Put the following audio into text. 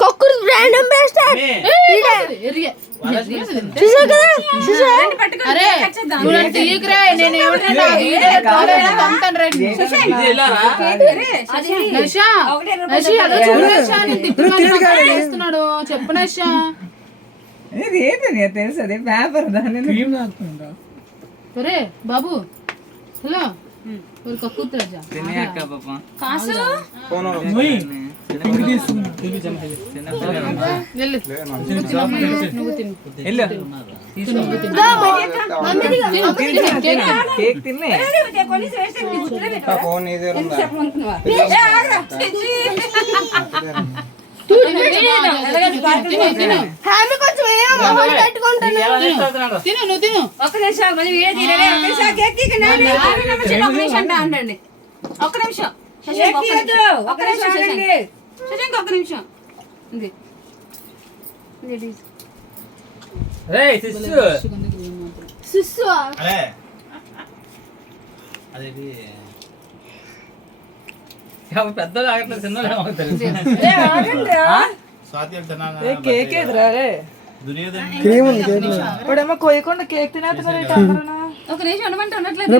కొక్కురు random best చెప్పనషా తెలుసు అదే paper దాని బాబు హలో కూతురు కేక్ తిన్నే పెద్దలు ఆగట్లేదు చిన్న కేక్ ఎదురా రే ఇప్పుడేమో కోయకుండా కేక్ తినేస్తున్నారు. ఒక నిమిషం ఉండమంటే ఉండట్లేదు.